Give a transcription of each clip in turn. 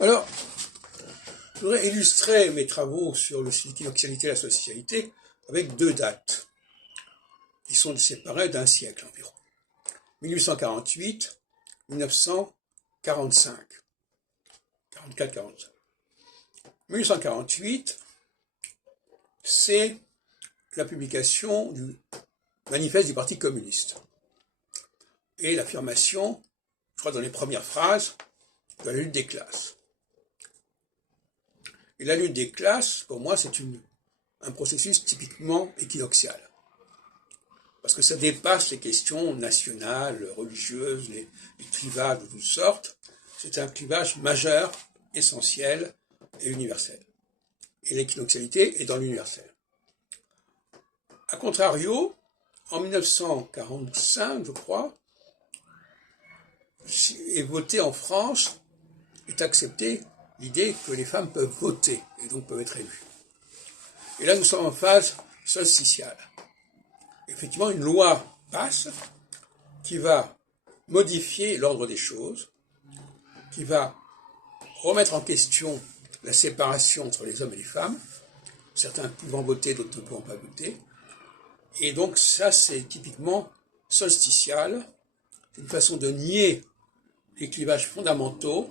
Alors, je voudrais illustrer mes travaux sur l'équinoxialité et la socialité avec deux dates qui sont séparées d'un siècle environ. 1848, 1945. 44-45. 1848, c'est la publication du manifeste du Parti communiste et l'affirmation, je crois dans les premières phrases, de la lutte des classes. Et la lutte des classes, pour moi, c'est un processus typiquement équinoxial. Parce que ça dépasse les questions nationales, religieuses, les clivages de toutes sortes. C'est un clivage majeur, essentiel et universel. Et l'équinoxialité est dans l'universel. A contrario, en 1945, je crois, est voté en France, est acceptée l'idée que les femmes peuvent voter et donc peuvent être élues. Et là, nous sommes en phase solsticiale. Effectivement, une loi passe qui va modifier l'ordre des choses, qui va remettre en question la séparation entre les hommes et les femmes, certains pouvant voter, d'autres ne pouvant pas voter. Et donc ça, c'est typiquement solsticial, c'est une façon de nier les clivages fondamentaux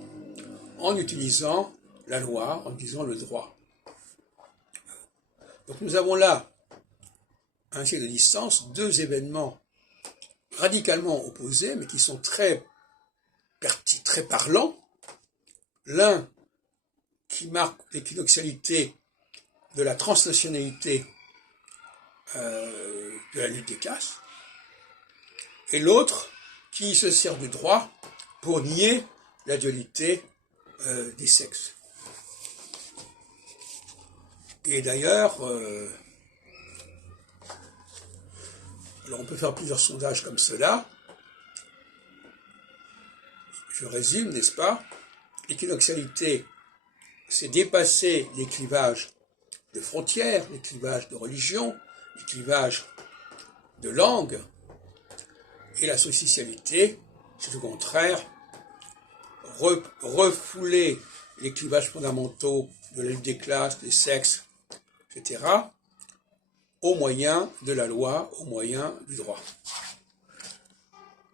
en utilisant la loi, en utilisant le droit. Donc nous avons là, à un siècle de distance, deux événements radicalement opposés, mais qui sont très parlants. L'un qui marque l'équinoxialité de la transnationalité de la lutte des classes, et l'autre qui se sert du droit pour nier la dualité des sexes. Et d'ailleurs, alors on peut faire plusieurs sondages comme cela. Je résume, n'est-ce pas? L'équinoxialité, c'est dépasser les clivages de frontières, les clivages de religion, les clivages de langue. Et la solsticialité, c'est au contraire refouler les clivages fondamentaux de la lutte des classes, des sexes, etc., au moyen de la loi, au moyen du droit.